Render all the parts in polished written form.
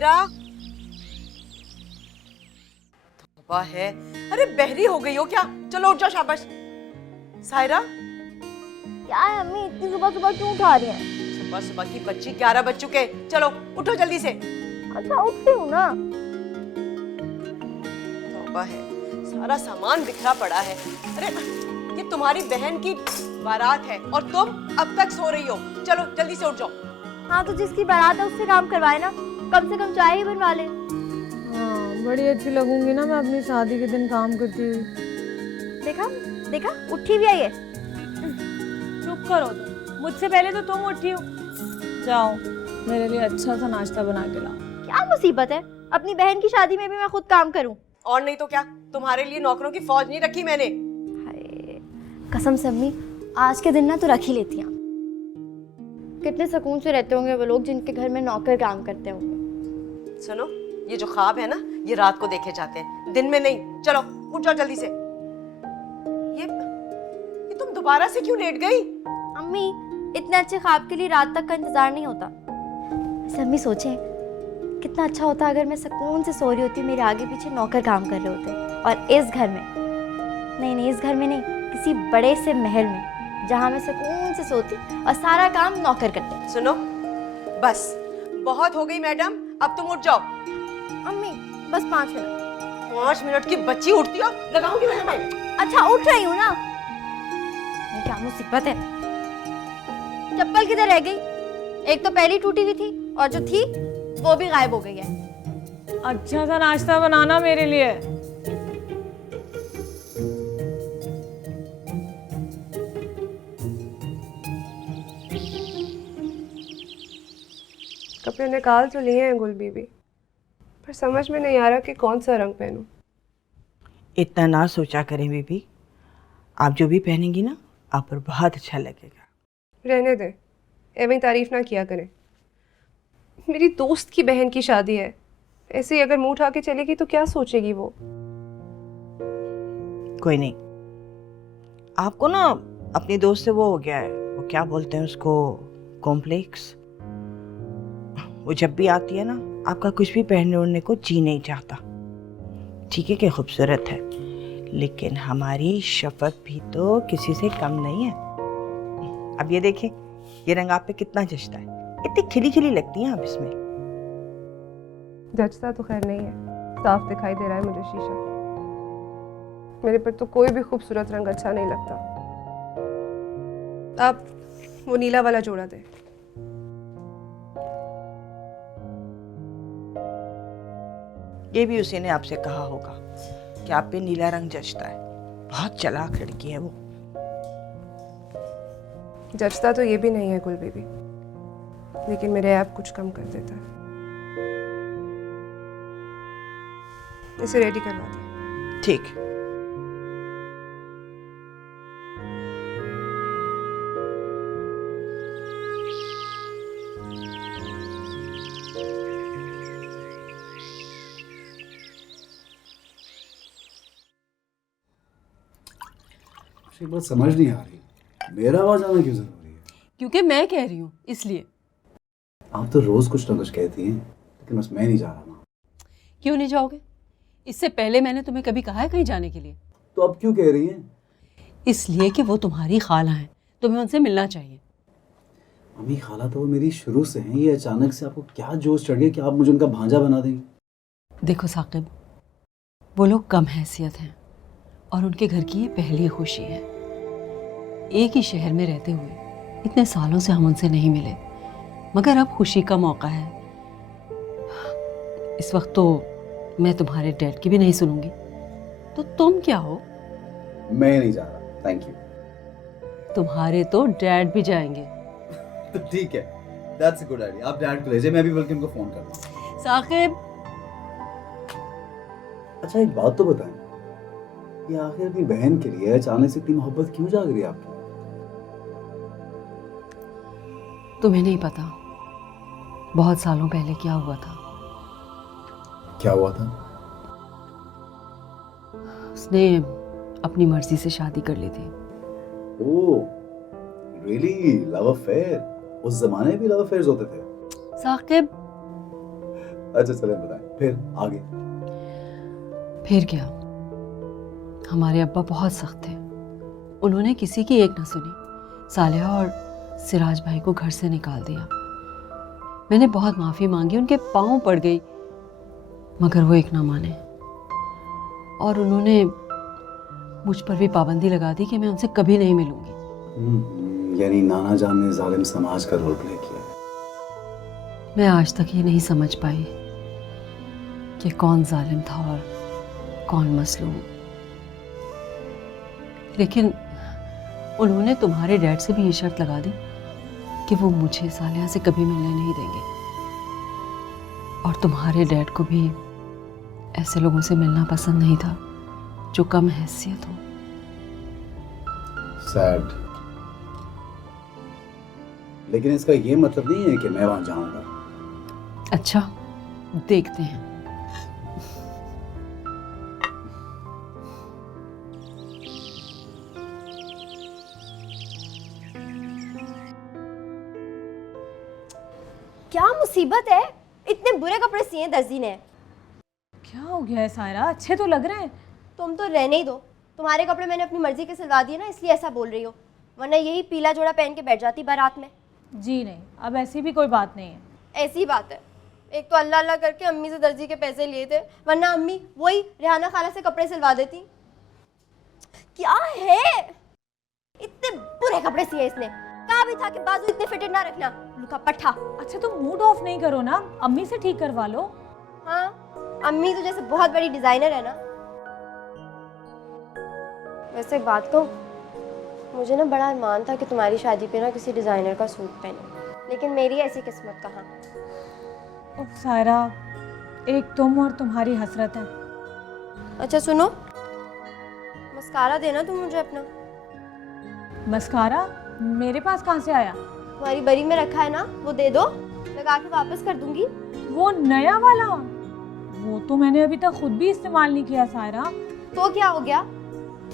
सायरा, तौबा है। अरे बहरी हो गई हो क्या? चलो उठ जाओ, शाबाश। सायरा, क्या है अम्मी, इतनी सुबह सुबह क्यों उठा रही हैं? सुबह सुबह की बच्ची, 11 बज चुके। चलो उठो जल्दी से। अच्छा उठती हूँ ना। तौबा है, सारा सामान बिखरा पड़ा है। अरे ये तुम्हारी बहन की बारात है और तुम अब तक सो रही हो। चलो जल्दी से उठ जाओ। हाँ तो जिसकी बारात है उससे काम करवाए ना, कम से कम चाय ही बनवा ले। हाँ, बड़ी अच्छी लगूंगी ना मैं अपनी शादी के दिन काम करती हुई। देखा देखा, उठी भी आई है। चुप करो तुम, मुझसे पहले तो तुम उठी हो। जाओ मेरे लिए अच्छा सा नाश्ता बना के लाओ। क्या मुसीबत है, अपनी बहन की शादी में भी मैं खुद काम करूँ? और नहीं तो क्या, तुम्हारे लिए नौकरों की फौज नहीं रखी मैंने। हाय, कसम से अम्मी, आज के दिन ना तो रख ही लेती हैं। कितने सुकून से रहते होंगे वो लोग जिनके घर में नौकर काम करते होंगे। सुनो, ये जो ख्वाब है ना, ये रात को देखे जाते हैं, दिन में नहीं। चलो उठ जाओ जल्दी से। ये तुम दोबारा से क्यों लेट गई? अम्मी, इतने अच्छे ख्वाब के लिए रात तक का इंतजार नहीं होता। वैसे अम्मी सोचें, कितना अच्छा होता अगर मैं सुकून से सो रही होती, मेरे आगे पीछे नौकर काम कर रहे होते, और इस घर में नहीं, इस घर में नहीं, किसी बड़े से महल में जहाँ मैं सुकून से सोती और सारा काम नौकर करते। सुनो, बस बहुत हो गई मैडम, अब तुम उठ जाओ। अम्मी बस 5 मिनट। 5 मिनट की बच्ची उठती हो, लगाऊंगी मैं। अच्छा उठ रही हूँ ना। ये क्या मुसीबत है, चप्पल किधर रह गई? एक तो पहली टूटी हुई थी और जो थी वो भी गायब हो गई है। अच्छा सा नाश्ता बनाना मेरे लिए। कपड़े निकाल तो लिए हैं गुल बीबी, पर समझ में नहीं आ रहा कि कौन सा रंग पहनूं। इतना ना सोचा करें बीबी, आप जो भी पहनेंगी ना आप पर बहुत अच्छा लगेगा। रहने दें, एवं तारीफ ना किया करें। मेरी दोस्त की बहन की शादी है, ऐसे ही अगर मुंह उठा के चलेगी तो क्या सोचेगी वो? कोई नहीं, आपको ना अपनी दोस्त से वो हो गया है, वो क्या बोलते हैं उसको, कॉम्प्लेक्स। वो जब भी आती है ना आपका कुछ भी पहनने ओढ़ने को जी नहीं चाहता। ठीक है कि खूबसूरत है, लेकिन हमारी शफक भी तो किसी से कम नहीं है। अब ये देखें, ये रंग आप पे कितना जचता है, इतनी खिली खिली लगती हैं आप इसमें। जचता तो खैर नहीं है, साफ दिखाई दे रहा है मुझे शीशा। मेरे पर तो कोई भी खूबसूरत रंग अच्छा नहीं लगता। आप वो नीला वाला जोड़ा दे। ये भी उसी ने आपसे कहा होगा कि आप पे नीला रंग जचता है। बहुत चालाक लड़की है वो। जचता तो ये भी नहीं है गुल बीबी, लेकिन मेरे ऐप कुछ कम कर देता है। इसे रेडी करवा दे। ठीक। एक बात समझ नहीं आ रही, मेरा आवाज आना क्यों जरूरी है? क्योंकि मैं कह रही हूँ इसलिए। आप तो रोज कुछ ना कुछ कहती हैं, लेकिन बस मैं नहीं जा रहा ना। क्यों नहीं जाओगे? इससे पहले मैंने तुम्हें कभी कहा है कहीं जाने के लिए? तो अब क्यों कह रही हैं? इसलिए कि वो तुम्हारी खाला हैं, तुम्हें उनसे मिलना चाहिए। मम्मी, खाला तो वो मेरी शुरू से हैं, ये अचानक से आपको क्या जोश चढ़ गया कि आप मुझे उनका भांजा बना देंगे? देखो साकिब, वो लोग कम हैसियत हैं और उनके घर की ये पहली खुशी है। एक ही शहर में रहते हुए इतने सालों से हम उनसे नहीं मिले, मगर अब खुशी का मौका है। इस वक्त तो मैं तुम्हारे डैड की भी नहीं सुनूंगी, तो तुम क्या हो? मैं नहीं जा रहा, थैंक यू। तुम्हारे तो डैड भी जाएंगे। तो ठीक है, दैट्स अ गुड आइडिया। आप डैड को ले जाइए, मैं भी बल्कि उनको फोन कर दूँ। साकिब, अच्छा एक बात तो बताएं, ये आखिर अपनी बहन के लिए अचानक से इतनी मोहब्बत क्यों जाग रही है आपकी? तुम्हें नहीं पता बहुत सालों पहले क्या हुआ था। क्या हुआ था? उसने अपनी मर्जी से शादी कर ली थी। ओह, रियली? Love affair? उस जमाने भी लव अफेयर्स होते थे? साकिब, अच्छा चले बताएं, फिर आगे। फिर क्या, हमारे अब्बा बहुत सख्त थे। उन्होंने किसी की एक न सुनी, सालिहा और सिराज भाई को घर से निकाल दिया। मैंने बहुत माफ़ी मांगी, उनके पाँव पड़ गई, मगर वो एक ना माने। और उन्होंने मुझ पर भी पाबंदी लगा दी कि मैं उनसे कभी नहीं मिलूंगी। यानी नाना जान ने जालिम समाज का रोल प्ले किया। मैं आज तक ये नहीं समझ पाई कि कौन जालिम था और कौन मसलूम। लेकिन उन्होंने तुम्हारे डैड से भी ये शर्त लगा दी कि वो मुझे सालिहा से कभी मिलने नहीं देंगे, और तुम्हारे डैड को भी ऐसे लोगों से मिलना पसंद नहीं था जो कम हैसियत हो। सैड, लेकिन इसका ये मतलब नहीं है कि मैं वहां जाऊंगा। अच्छा, देखते हैं। क्या मुसीबत है, इतने बुरे कपड़े सिए दर्जी ने। क्या हो गया है सायरा, अच्छे तो लग रहे हैं। तुम तो रहने ही दो, तुम्हारे कपड़े मैंने अपनी मर्जी के सिलवा दिए ना, इसलिए ऐसा बोल रही हो, वरना यही पीला जोड़ा पहन के बैठ जाती बारात में। जी नहीं, अब ऐसी भी कोई बात नहीं है। ऐसी बात है, एक तो अल्लाह अल्लाह करके अम्मी से दर्जी के पैसे लिए थे, वरना अम्मी वही रेहाना खाला से कपड़े सिलवा देती। क्या है, इतने बुरे कपड़े सिए इसने। कहा भी था कि बाजू इतने फिटेड ना रखना, लुका पट्ठा। अच्छा तुम मूड ऑफ नहीं करो ना, अम्मी से ठीक करवा लो। हाँ, अम्मी तो जैसे बहुत बड़ी डिजाइनर है ना। वैसे एक बात कहूँ, मुझे ना बड़ा अरमान था कि तुम्हारी शादी पे ना किसी डिजाइनर का सूट पहने, लेकिन मेरी ऐसी किस्मत कहाँ। उफ सायरा, एक तुम और तुम्हारी हसरत है। अच्छा सुनो, मस्कारा देना तुम मुझे अपना। मस्कारा मेरे पास कहाँ से आया? तुम्हारी बरी में रखा है ना, वो दे दो, लगा के वापस कर दूंगी। वो नया वाला? वो तो मैंने अभी तक खुद भी इस्तेमाल नहीं किया सायरा। तो क्या हो गया,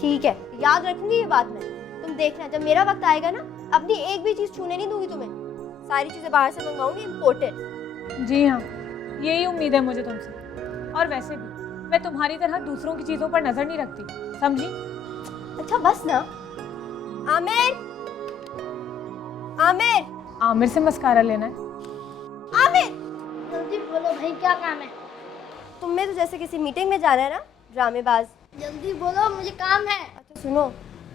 ठीक है, याद रखूंगी ये बात मैं। तुम देखना, जब मेरा वक्त आएगा ना, अपनी एक भी चीज छूने नहीं दूंगी तुम्हें। सारी चीजें बाहर से मंगवाऊंगी, इम्पोर्टेड। जी हाँ, यही उम्मीद है मुझे तुमसे। और वैसे भी मैं तुम्हारी तरह दूसरों की चीजों पर नजर नहीं रखती, समझी? अच्छा बस ना। आमिर, आमिर, आमिर से मस्कारा लेना है? आमिर, जल्दी बोलो भाई, क्या काम है? तुम्हें तो जैसे किसी मीटिंग में जाना है ना, ड्रामेबाज। जल्दी बोलो, मुझे काम है। अच्छा सुनो,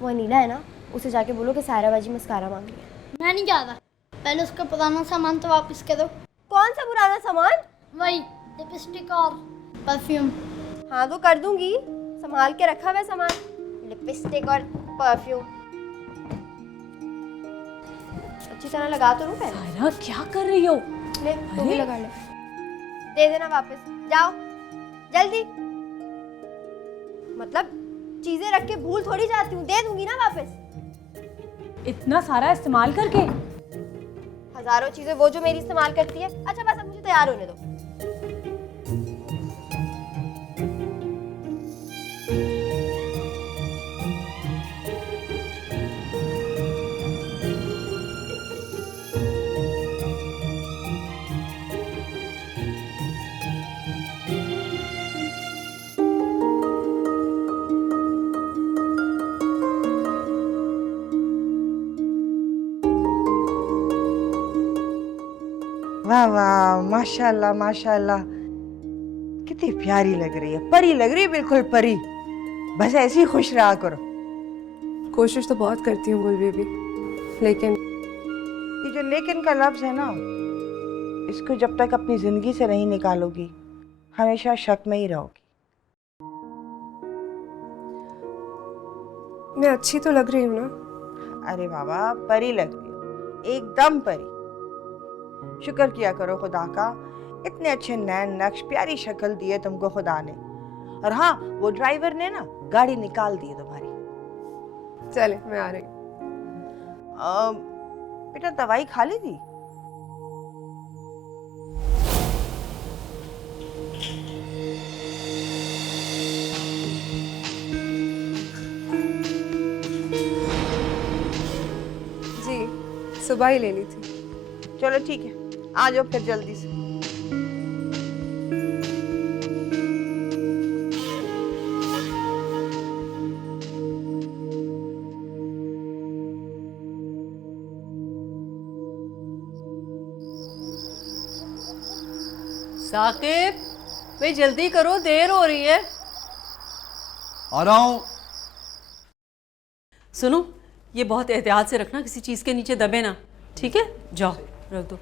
वो अनीला है ना, उसे जाके बोलो कि सायरा बाजी मस्कारा मांग रही है। मैं नहीं जा रहा, पहले उसका पुराना सामान तो वापस करो। कौन सा पुराना सामान? वही लिपस्टिक और परफ्यूम। हाँ तो कर दूंगी, संभाल के रखा हुआ है सामान, लिपस्टिक और परफ्यूम। अच्छी तरह लगा तो लूं पहले। सायरा क्या कर रही हो? ले, तू भी लगा ले, दे देना वापस। जाओ जल्दी, मतलब चीजें रख के भूल थोड़ी जाती हूँ, दे दूंगी ना वापस। इतना सारा इस्तेमाल करके? हजारों चीजें वो जो मेरी इस्तेमाल करती है। अच्छा बस अब मुझे तैयार होने दो। वाह वाह, माशाल्लाह माशाल्लाह, कितनी प्यारी लग रही है, परी लग रही है, बिल्कुल परी। बस ऐसे ही खुश रहा करो। कोशिश तो बहुत करती हूँ गुल बेबी, लेकिन ये जो लेकिन का लफ्ज है ना, इसको जब तक अपनी जिंदगी से नहीं निकालोगी, हमेशा शक में ही रहोगी। मैं अच्छी तो लग रही हूँ ना? अरे बाबा, परी लग रही हो, एकदम परी। शुक्र किया करो खुदा का, इतने अच्छे नैन नक्श, प्यारी शक्ल दी है तुमको खुदा ने। और हाँ, वो ड्राइवर ने ना गाड़ी निकाल दी है तुम्हारी। चले, मैं आ रही हूँ। बेटा दवाई खा ली थी? जी, सुबह ही ले ली थी। चलो ठीक है, आ जाओ फिर जल्दी से। साकिब, भाई जल्दी करो, देर हो रही है। आ रहा हूँ। सुनो, ये बहुत एहतियात से रखना, किसी चीज़ के नीचे दबे ना, ठीक है? जाओ, रख दो।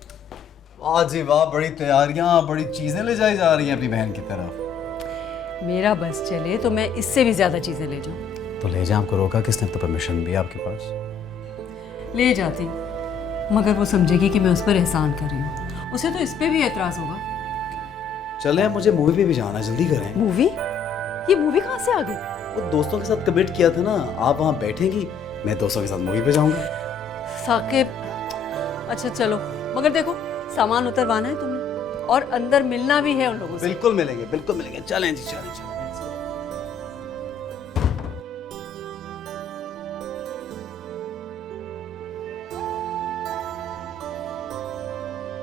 वाह जी वाह, बड़ी तैयारियां, बड़ी चीजें ले जाई जा रही हैं अपनी बहन की तरफ। मेरा बस चले तो मैं इससे भी ज़्यादा चीज़ें ले जाऊँ। तो ले जा, आपको रोका किसने? तो परमिशन भी है आपके पास। ले जाती, मगर वो समझेगी कि मैं उस पर एहसान कर रही हूँ, उसे तो इस पे भी एतराज़ होगा। चले, मुझे मूवी पे भी जाना है, जल्दी करें। मूवी? ये मूवी कहाँ से आ गई? वो दोस्तों के साथ कमिट किया था ना, आप वहाँ बैठेंगी, मैं दोस्तों के साथ मूवी पे जाऊंगा। साकिब, अच्छा चलो, मगर देखो सामान उतरवाना है तुमने, और अंदर मिलना भी है उन लोगों से। बिल्कुल मिलेंगे, बिल्कुल मिलेंगे। चलें जी, चलें चलें।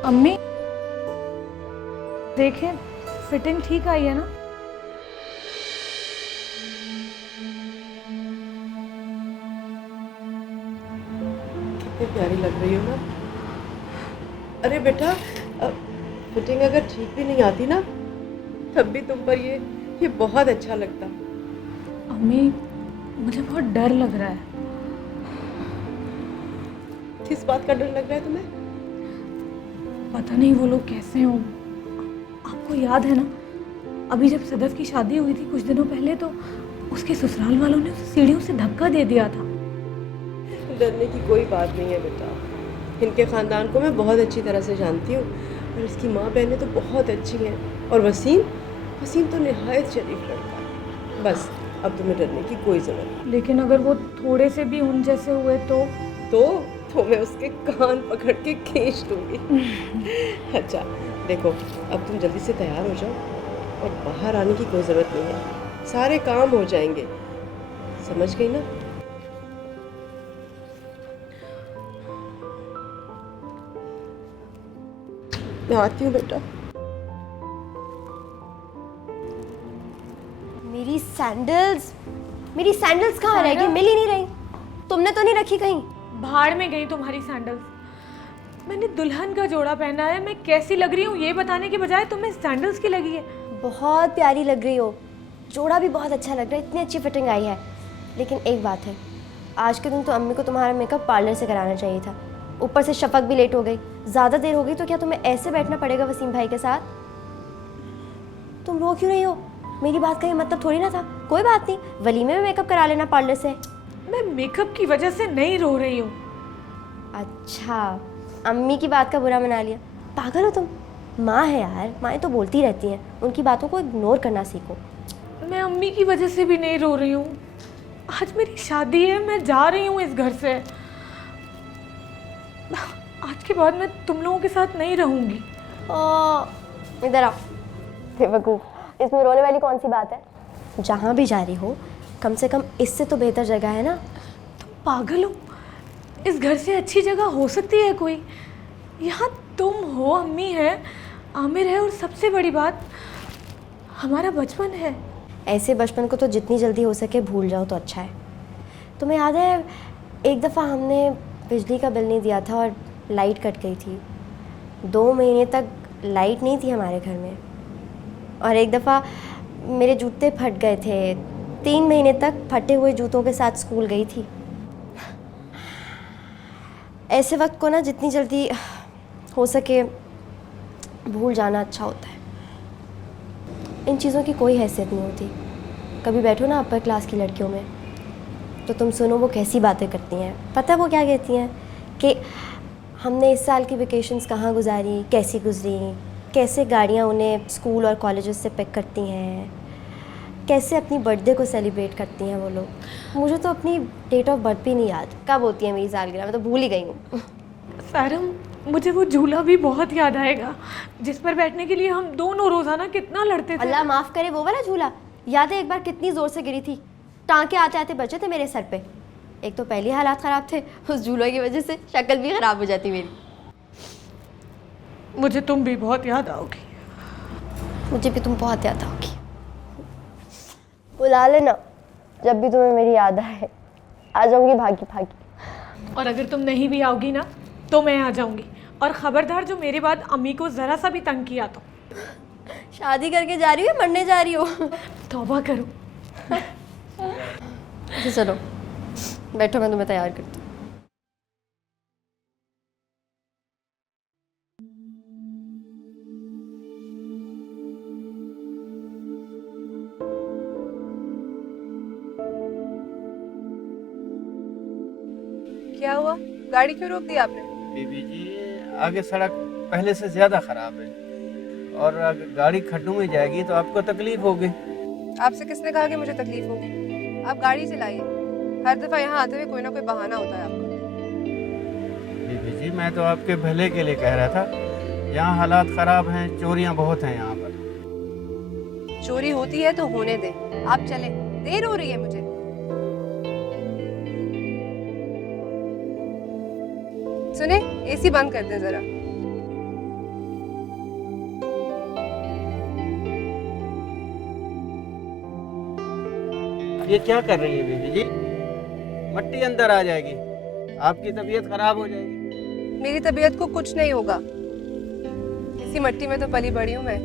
अम्मी देखें, फिटिंग ठीक आई है ना? कितनी प्यारी लग रही हो ना। अरे बेटा, फिटिंग अगर ठीक भी नहीं आती ना, तब भी तुम पर ये बहुत अच्छा लगता। अम्मी, मुझे बहुत डर लग रहा है। किस बात का डर लग रहा है तुम्हें? पता नहीं वो लोग कैसे हों। आपको याद है ना, अभी जब सदफ की शादी हुई थी कुछ दिनों पहले, तो उसके ससुराल वालों ने उसे सीढ़ियों से धक्का दे दिया था। डरने की कोई बात नहीं है बेटा। इनके ख़ानदान को मैं बहुत अच्छी तरह से जानती हूँ, और इसकी माँ बहनें तो बहुत अच्छी हैं। और वसीम तो निहायत शरीफ लड़का है। बस अब तुम्हें डरने की कोई ज़रूरत नहीं। लेकिन अगर वो थोड़े से भी उन जैसे हुए तो मैं उसके कान पकड़ के खींच दूँगी। अच्छा देखो, अब तुम जल्दी से तैयार हो जाओ, और बाहर आने की कोई ज़रूरत नहीं है, सारे काम हो जाएंगे, समझ गई ना? मैं आती हूँ बेटा। मेरी सैंडल्स कहाँ रह गई? मिल ही नहीं रही। तुमने तो नहीं रखी कहीं? भाड़ में गई तुम्हारी सैंडल्स। मैंने दुल्हन का जोड़ा पहना है, मैं कैसी लग रही हूँ ये बताने के बजाय तुम्हें सैंडल्स की लगी है। बहुत प्यारी लग रही हो, जोड़ा भी बहुत अच्छा लग रहा है, इतनी अच्छी फिटिंग आई है। लेकिन एक बात है, आज के दिन तो अम्मी को तुम्हारा मेकअप पार्लर से कराना चाहिए था। ऊपर से शफक भी लेट हो गई, ज़्यादा देर हो गई तो क्या तुम्हें ऐसे बैठना पड़ेगा वसीम भाई के साथ? तुम रो क्यों रही हो? मेरी बात का ये मतलब थोड़ी ना था। कोई बात नहीं, वलीमे में मेकअप करा लेना पार्लर से। मैं मेकअप की वजह से नहीं रो रही हूँ। अच्छा, अम्मी की बात का बुरा मना लिया। पागल हो तुम? माँ है यार, माएँ तो बोलती रहती हैं, उनकी बातों को इग्नोर करना सीखो। मैं अम्मी की वजह से भी नहीं रो रही हूँ। आज मेरी शादी है, मैं जा रही हूँ इस घर से। आज के बाद मैं तुम लोगों के साथ नहीं रहूँगी। इधर आओ बेवकूफ़, इसमें रोने वाली कौन सी बात है? जहाँ भी जा रही हो, कम से कम इससे तो बेहतर जगह है ना। तुम पागल हो? इस घर से अच्छी जगह हो सकती है कोई? यहाँ तुम हो, अम्मी है, आमिर है, और सबसे बड़ी बात हमारा बचपन है। ऐसे बचपन को तो जितनी जल्दी हो सके भूल जाओ तो अच्छा है। तुम्हें याद है एक दफ़ा हमने बिजली का बिल नहीं दिया था और लाइट कट गई थी। 2 महीने तक लाइट नहीं थी हमारे घर में। और एक दफ़ा मेरे जूते फट गए थे, 3 महीने तक फटे हुए जूतों के साथ स्कूल गई थी। ऐसे वक्त को ना जितनी जल्दी हो सके भूल जाना अच्छा होता है। इन चीज़ों की कोई हैसियत नहीं होती। कभी बैठो ना अपर क्लास की लड़कियों में, तो तुम सुनो वो कैसी बातें करती हैं। पता है वो क्या कहती हैं? कि हमने इस साल की वेकेशंस कहाँ गुजारी, कैसी गुजरी, कैसे गाड़ियाँ उन्हें स्कूल और कॉलेजेस से पिक करती हैं, कैसे अपनी बर्थडे को सेलिब्रेट करती हैं वो लोग। मुझे तो अपनी डेट ऑफ बर्थ भी नहीं याद, कब होती है मेरी सालगिरह, मैं तो भूल ही गई हूँ। सारम, मुझे वो झूला भी बहुत याद आएगा जिस पर बैठने के लिए हम दोनों रोज़ाना कितना लड़ते थे। अल्लाह माफ़ करे, वो वाला झूला याद है? एक बार कितनी ज़ोर से गिरी थी, टाँके आते आते बचे थे मेरे सर पे। एक तो पहले हालात ख़राब थे, उस झूलों की वजह से शक्ल भी ख़राब हो जाती मेरी। मुझे तुम भी बहुत याद आओगी। मुझे भी तुम बहुत याद आओगी। बुला लेना जब भी तुम्हें मेरी याद आए, आ जाऊंगी भागी भागी। और अगर तुम नहीं भी आओगी ना, तो मैं आ जाऊंगी। और ख़बरदार, जो मेरे बाद अम्मी को ज़रा सा भी तंग किया तो। शादी करके जा रही हो या मरने जा रही हो? तौबा करो। अच्छा चलो बैठो, मैं तुम्हें तैयार करती हूँ। क्या हुआ, गाड़ी क्यों रोक दी आपने? बीबी जी, आगे सड़क पहले से ज्यादा खराब है और अगर गाड़ी खड्डों में जाएगी तो आपको तकलीफ होगी। आपसे किसने कहा कि मुझे तकलीफ होगी? आप गाड़ी चलाइए, हर दफा यहाँ आते हुए कोई ना कोई बहाना होता है आपका। बीबी जी, मैं तो आपके भले के लिए कह रहा था। यहाँ हालात खराब हैं, चोरियाँ बहुत हैं यहाँ पर। चोरी होती है तो होने दे, आप चले, देर हो रही है मुझे। सुने, एसी बंद कर दे जरा। ये क्या कर रही है बीबी जी? मट्टी अंदर आ जाएगी, आपकी तबीयत खराब हो जाएगी। मेरी तबीयत को कुछ नहीं होगा, इसी मिट्टी में तो पली बड़ी हूँ मैं,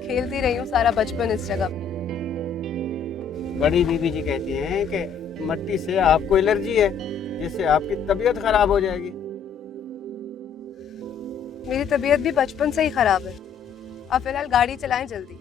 खेलती रही हूँ सारा बचपन इस जगह पे। बड़ी बीबी जी कहती हैं कि मट्टी से आपको एलर्जी है, जिससे आपकी तबीयत खराब हो जाएगी। मेरी तबीयत भी बचपन से ही खराब है। अब फिलहाल गाड़ी चलाएं जल्दी।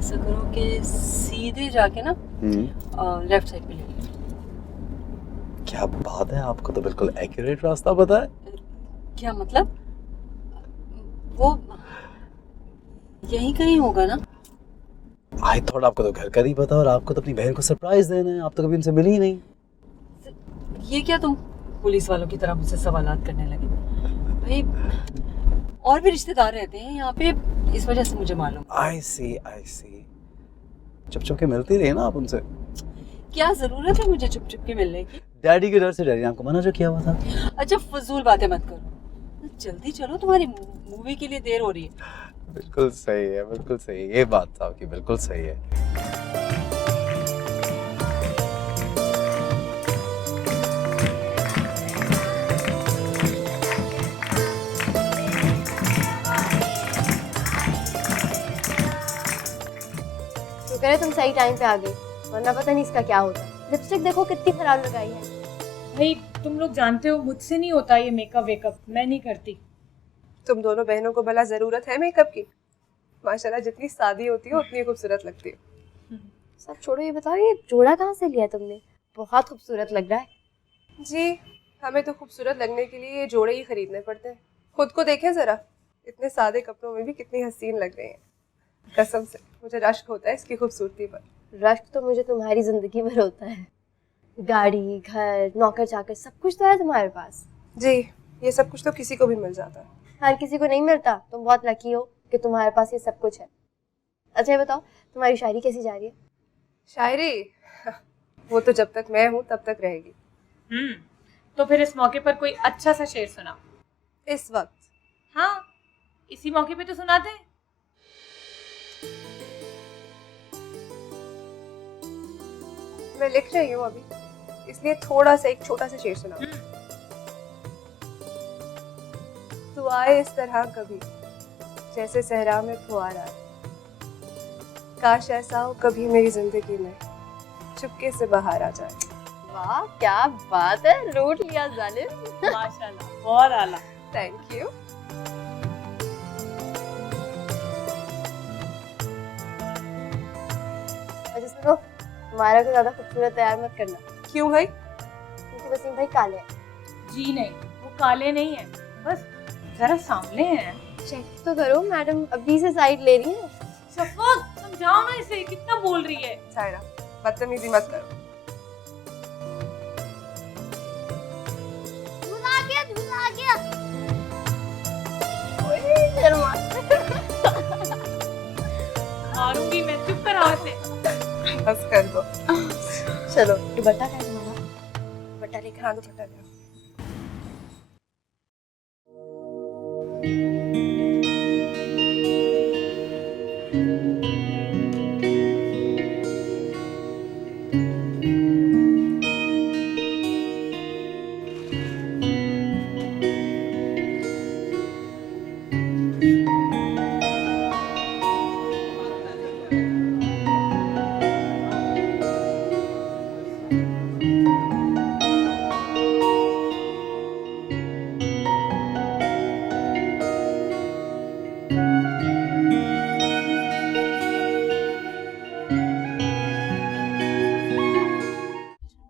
ऐसा करो कि सीधे जाके ना लेफ्ट साइड पे ले लो। क्या बात है, आपको तो बिल्कुल एक्यूरेट रास्ता पता है। क्या मतलब? वो यहीं कहीं होगा ना? आई थॉट आपको तो घर का नहीं पता और आपको तो अपनी बहन को सरप्राइज देना है। आप तो कभी उनसे मिली ही नहीं। ये क्या तुम पुलिस वालों की तरह मुझसे सवालात करने लगे? भाई और भी रिश्तेदार रहते हैं यहाँ पे, इस वजह से मुझे मालूम। आई सी चुप चुप के मिलती रही ना आप उनसे। क्या जरूरत है मुझे चुप चुप के मिलने की? डैडी के डर से डैडी ने आपको मना जो किया हुआ था। अच्छा फजूल बातें मत करो, जल्दी चलो, तुम्हारी मूवी के लिए देर हो रही है। बिल्कुल सही है, बिल्कुल सही है, ये बात तो आपकी बिल्कुल सही है। शुक्र है तुम सही टाइम पे आ गई, वरना पता नहीं इसका क्या होता। लिपस्टिक देखो कितनी खराब लगाई है। भाई तुम लोग जानते हो मुझसे नहीं होता ये मेकअप वेकअप, मैं नहीं करती। तुम दोनों बहनों को भला जरूरत है मेकअप की? माशाल्लाह जितनी सादी होती है उतनी खूबसूरत लगती है। सब छोड़ो, ये बताओ ये जोड़ा कहाँ से लिया तुमने? बहुत खूबसूरत लग रहा है। जी, हमें तो खूबसूरत लगने के लिए ये जोड़े ही खरीदने पड़ते हैं। खुद को देखें जरा, इतने सादे कपड़ों में भी कितनी हसीन लग रही हैं। कसम से मुझे रश्क होता है इसकी खूबसूरती पर। रश्क तो मुझे तुम्हारी जिंदगी भर होता है। गाड़ी, घर, नौकर चाकर सब कुछ तो है तुम्हारे पास। जी, ये सब कुछ तो किसी को भी मिल जाता है। हर किसी को नहीं मिलता, तुम बहुत लकी हो कि तुम्हारे पास ये सब कुछ है। अच्छा ये बताओ तुम्हारी शायरी कैसी जा रही है? शायरी वो तो जब तक मैं हूँ तब तक रहेगी। तो फिर इस मौके पर कोई अच्छा सा शेर सुना। इस वक्त? हाँ, इसी मौके पे तो सुनाते हैं। मैं लिख रही हूँ अभी, इसलिए थोड़ा सा एक छोटा सा शेर सुनाऊं। तू आए इस तरह कभी जैसे सहरा में फुहार आए, काश ऐसा हो कभी मेरी जिंदगी में चुपके से बाहर आ जाए। वाह क्या बात है, लूट लिया जालिम। माशाल्लाह, बहुत आला। Thank you. अच्छा सुनो, हमारा को ज्यादा खूबसूरत तैयार मत करना, क्यों भाई? क्योंकि वसीम भाई काले हैं। जी नहीं, वो काले नहीं है, बस जरा सांवले हैं। चेक तो करो, मैडम अभी से साइड ले रही है। शफाक, समझाओ ना इसे, कितना बोल रही है। सायरा, बदतमीजी मत करो। दूल्हा आ गया, दूल्हा आ गया। मारूंगी मैं, चुप कराओ इसे। बस कर दो। चलो ये बट्टा है तुम्हारा, बट्टा लेकर आ दो, बट्टा ले आओ।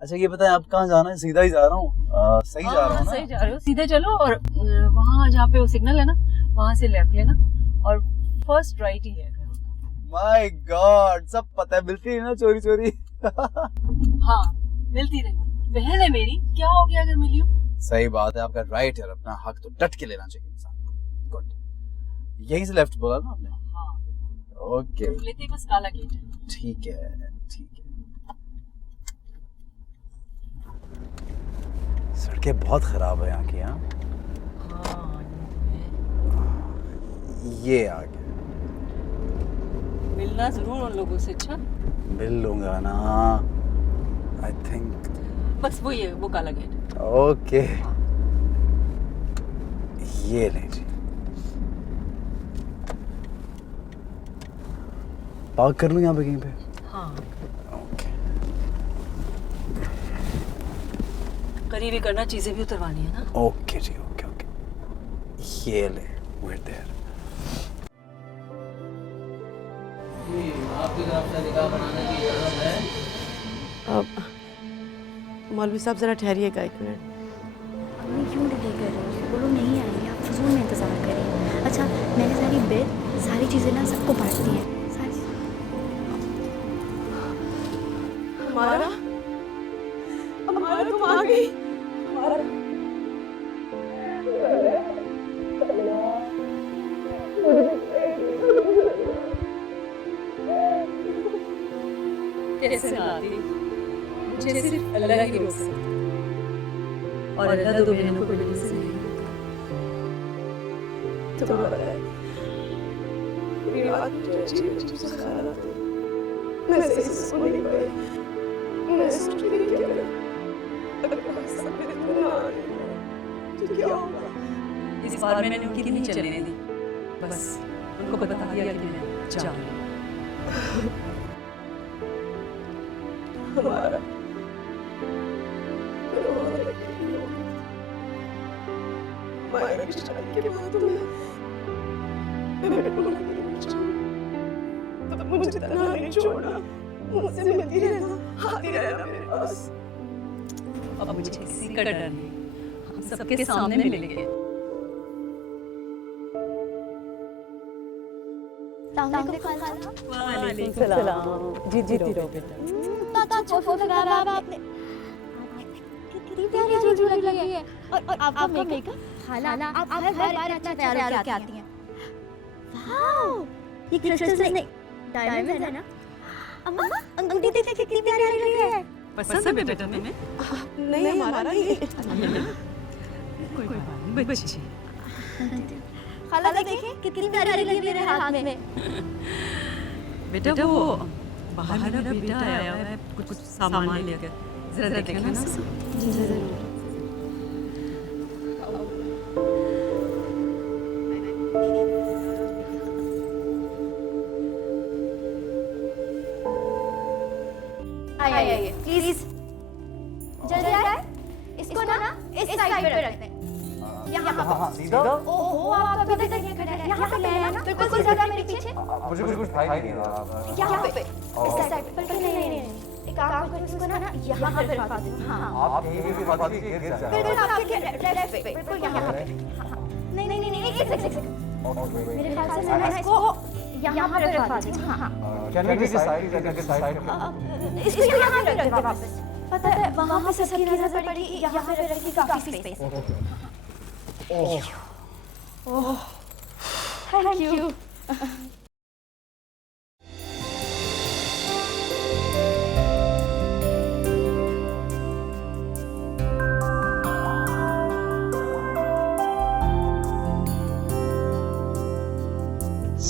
अच्छा ये बताएं आप कहाँ जाना है? सीधा ही जा रहा हूँ, सही जा रहा हूँ ना? सही जा रहे हो, सीधे चलो और वहाँ जहाँ पे वो सिग्नल है ना, वहाँ से लेफ्ट लेना और फर्स्ट राइट ही है घर का। माय गॉड, सब पता है, मिलती है ना चोरी चोरी। हाँ मिलती रही, बहन है मेरी, क्या हो गया अगर मिली हो? सही बात है, आपका राइट है, अपना हक तो डट के लेना चाहिए इंसान को। गुड, यहीं से लेफ्ट बोला ना आपने? हाँ बिल्कुल। ओके, लेते ही बस काला गेट है। ठीक है ठीक है। सड़कें बहुत खराब है यहाँ की। हाँ हाँ ये आ गया, मिलना जरूर उन लोगों से। अच्छा मिल लूंगा ना, आई थिंक। बस वो ये वो काला गेट। ओके, ये ले जी, पार्क कर लूँ यहाँ पे कहीं पे? हाँ ओके, करीब ही करना, चीजें भी उतरवानी है ना। ओके जी, ओके ओके, ये ले, वेट देयर। अब मौलवी साहब ज़रा ठहरिएगा एक मिनट। अम्मी क्यों डिले कर रही हो? बोलो नहीं आएंगे, आप फजूल में इंतज़ार करिए। अच्छा मैंने सारी बेड सारी चीज़ें ना सबको बांट दी हैं, सारी। हमारा तुम आ गई। कैसे आती, मुझे सिर्फ अल्लाह ही रोक सकता है और अल्लाह दो बहनों को मिलने से नहीं रोकता। तो मेरी बात मुझे अच्छी लगी, तुझसे ख्याल आता है। मैं सही से सो नहीं पाई, मैं सोच रही थी कि अगर हादसा मेरे को ना आने तो क्या होगा। इस बार मैंने उनकी नहीं चलने दी, बस उनको बता दिया कि मैं जा रही हूँ। हमारा मायरा की शादी के बाद मैं बिल्कुल नहीं पूछा, तब मुझे तन्हा नहीं छोड़ा, मुझसे मिलती रहना, आती रहना मेरे पास। अब मुझे किसी का डर नहीं, हम सबके सामने मिलेंगे। वालेकुम सलाम। जीती रहो बेटा। अच्छा फोटो लगा आपने, कितनी प्यारी जोड़ी लगी है। और आपका मेकअप, खाला आप हर बार इतना तैयार होकर आती हैं। वाओ, ये क्रिस्टल्स नहीं डायमंड है ना? अम्मा अंगूठी देखिए कितनी प्यारी लग रही है। पसंद है बेटा तुम्हें? नहीं हमारा ये कोई बात नहीं बच्ची। खाला देखिए कितनी प्यारी लगी मेरे हाथ में। बेटा वो बाहर मेरा बेटा आया है कुछ सामान लेकर, जरा देखना ना। आइए प्लीज, जल्दी आए। इसको ना इस साइड पे रखते हैं, यहाँ पर। सीधा? ओहो, आप अभी तक नहीं खड़े हैं। यहाँ पे है ना, बिल्कुल सीधा मेरे पीछे। मुझे कुछ दिखाई नहीं रहा। यहाँ पे इस साइड पे। नहीं, एक काम करो, इसको ना यहाँ पे रखवा दो। हाँ, आप यहीं पे रखवा दीजिए, गिर जाएगा। बिल्कुल आपके लेफ्ट पे, बिल्कुल यहाँ पे। नहीं, एक सेकंड। मेरे ख्याल से मैं इसको यहाँ पे रखवा दी। हाँ, can we decide can side? इसको यहाँ पे रख दे वापस। पता है वहाँ पे सबकी नजर पड़ेगी, यहाँ पे रखी काफी space. Oh, thank you.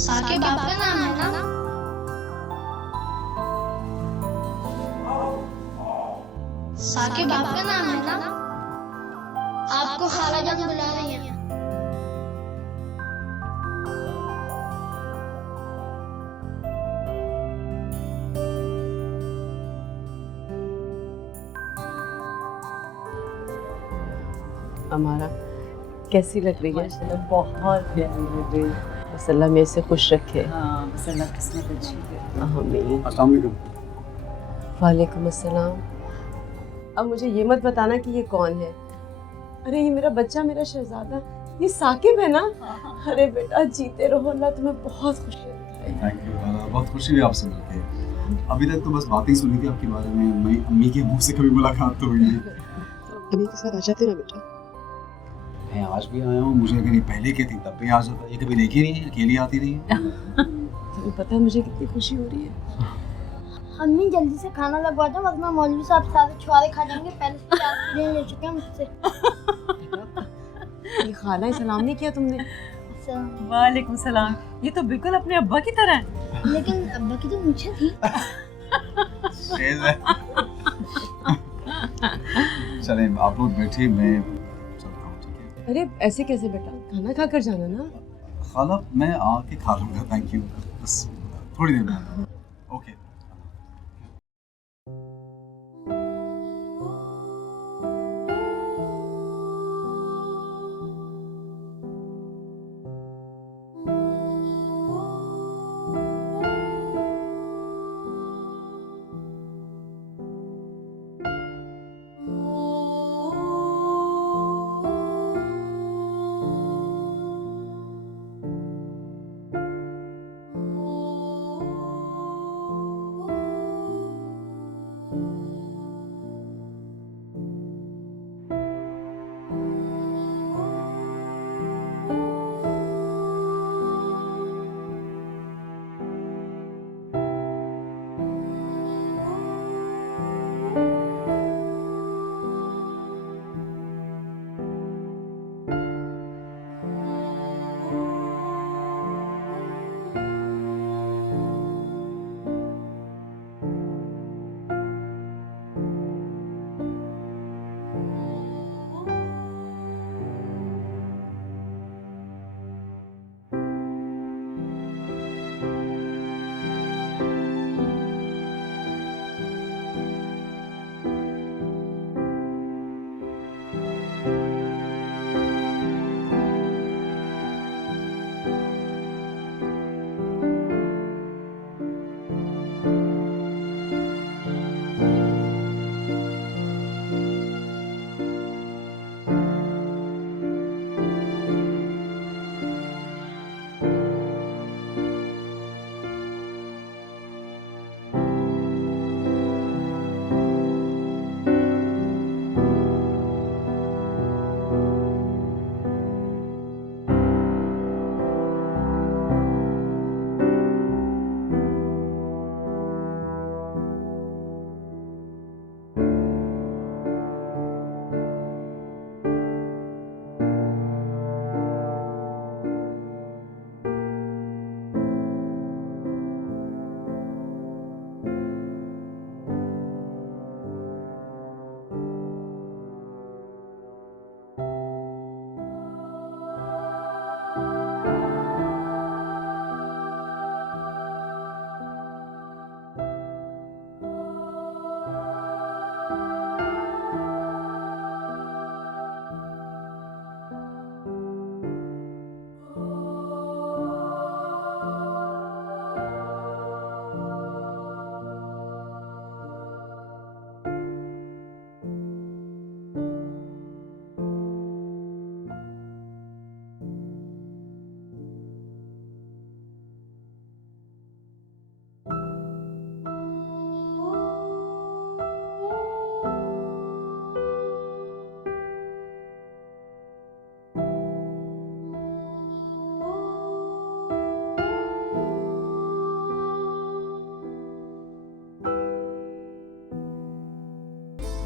Saqib आपका नाम है ना? साकिब आपका नाम है ना? आपको खाला जान बुला रही हैं। हमारा कैसी लग रही है? बहुत प्यारी लग रही है। बस अल्लाह में से खुश रखे। हाँ, बस अल्लाह किस्मत अच्छी है। आमीन। अस्सलाम वालेकुम। वालेकुम अस्सलाम। अब मुझे ये मत बताना कि ये कौन है। अरे ये मेरा बच्चा, मेरा शहजादा, ये साकिब है ना? अरे बेटा जीते रहो, अल्लाह तुम्हें बहुत खुशी दिखाए। थैंक यू, बहुत खुशी हुई आपसे मिलके। अभी तक तो बस बातें ही सुनी थी आपके बारे में, मैं अम्मी के मुंह से कभी मुलाकात तो हुई नहीं। अम्मी के साथ आ जाते ना बेटा। मैं आज भी आया हूँ, मुझे अगर ये पहले की थी तब भी आ जाता। ये कभी देखी नहीं है, अकेली आती रही है। तुम्हें पता है मुझे कितनी खुशी हो रही है। अम्मी जल्दी से खाना लगवा दो, वरना मौलवी साहब सारे छुआरे खा जाएंगे। पहले से 4 दिन ले चुके हैं मुझसे। ये खाना ही सलाम नहीं किया तुमने। वालेकुम सलाम। ये तो बिल्कुल अपने अब्बा की तरह है। लेकिन अब्बा की तो मुझे थी। चलें आप लोग बैठिए, मैं चलता हूँ, ठीक है? अरे ऐसे कैसे बेटा, खाना खा कर जाना ना। खाला मैं आके खा लूँगा, थैंक यू। बस थोड़ी देर में। ओके।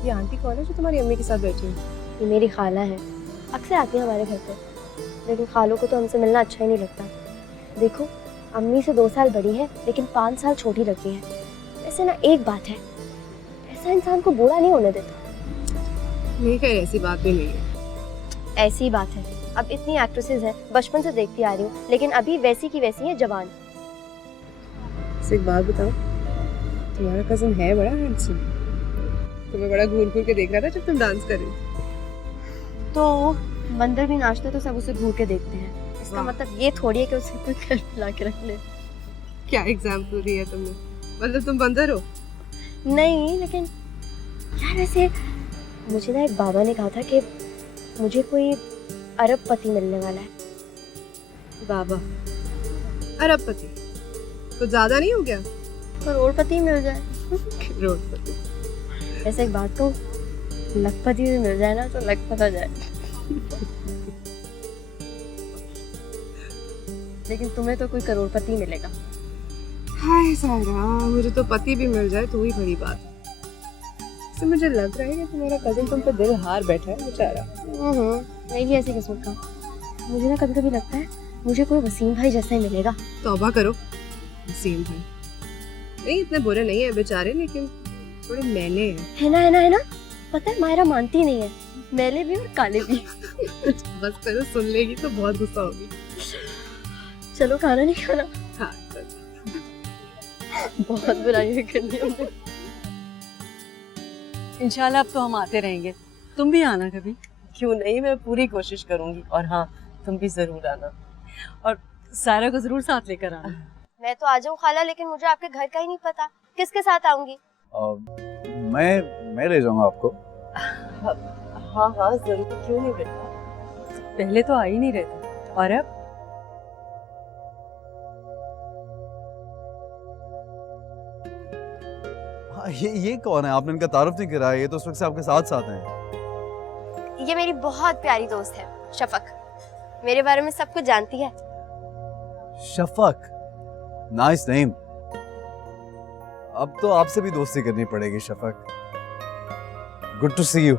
ये आंटी कौन है जो तुम्हारी अम्मी के साथ बैठी है? ये मेरी खाला है, अक्सर आती है हमारे घर पे, लेकिन खालों को तो हमसे मिलना अच्छा ही नहीं लगता। देखो, अम्मी से 2 साल बड़ी है लेकिन 5 साल छोटी लगती है। वैसे ना एक बात है, ऐसा इंसान को बूढ़ा नहीं होने देता। नहीं, खैर ऐसी बात भी नहीं है। ऐसी बात है, अब इतनी एक्ट्रेसेस हैं, बचपन से देखती आ रही हूँ, लेकिन अभी वैसी की वैसी है, जवान। एक बात बताओ, तुम्हारा कजन है बड़ा हैंडसम? तुम्हें बड़ा घूर घूर के देख रहा था जब तुम डांस कर रही थी। तो बंदर भी नाचते तो सब उसे घूर के देखते हैं। इसका मतलब ये थोड़ी है कि उसे कोई घर ला के रख ले। क्या एग्जाम्पल दिया तुमने? मतलब तुम बंदर हो? नहीं, लेकिन यार वैसे मुझे ना एक बाबा ने कहा था कि मुझे कोई अरब पति मिलने वाला है। बाबा अरबपति कुछ ज्यादा नहीं हो गया? करोड़पति मिल जाए। करोड़पति। ऐसे एक बात कहूँ, लखपति भी मिल जाए ना तो लखपत हो जाए। लेकिन तुम्हें तो कोई करोड़पति मिलेगा। हाय सारा, मुझे तो पति भी मिल जाए तो ही बड़ी बात है। तो मुझे लग रहा है कि तुम्हारा कजिन तुम पे दिल हार बैठा है बेचारा। मैं भी ऐसी किस्मत का। मुझे ना कभी कभी लगता है मुझे कोई वसीम भाई जैसा ही मिलेगा। तौबा करो, वसीम भाई नहीं इतने बुरे नहीं है बेचारे, लेकिन थोड़े मैले हैं। है ना। पता है मायरा मानती नहीं है, मैले भी और काले भी। बस करो, सुन लेगी तो बहुत गुस्सा होगी। चलो खाना नहीं खाना? हाँ चल। बहुत बुराई करनी हमने। इंशाल्लाह अब तो हम आते रहेंगे, तुम भी आना कभी। क्यों नहीं, मैं पूरी कोशिश करूंगी। और हाँ, तुम भी जरूर आना, और सारा को जरूर साथ लेकर आना। मैं तो आ जाऊँ खाला, लेकिन मुझे आपके घर का ही नहीं पता, किसके साथ आऊंगी? मैं ले जाऊंगा आपको। हाँ जरूर, क्यों नहीं बेटा। पहले तो आ ही नहीं रहे थे, और अब हाँ, ये कौन है? आपने इनका तारुफ नहीं करा, ये तो उस वक्त से आपके साथ साथ हैं। ये मेरी बहुत प्यारी दोस्त है शफक, मेरे बारे में सब कुछ जानती है। Shafaq, nice name. अब तो आपसे भी दोस्ती करनी पड़ेगी Shafaq. Good to see you.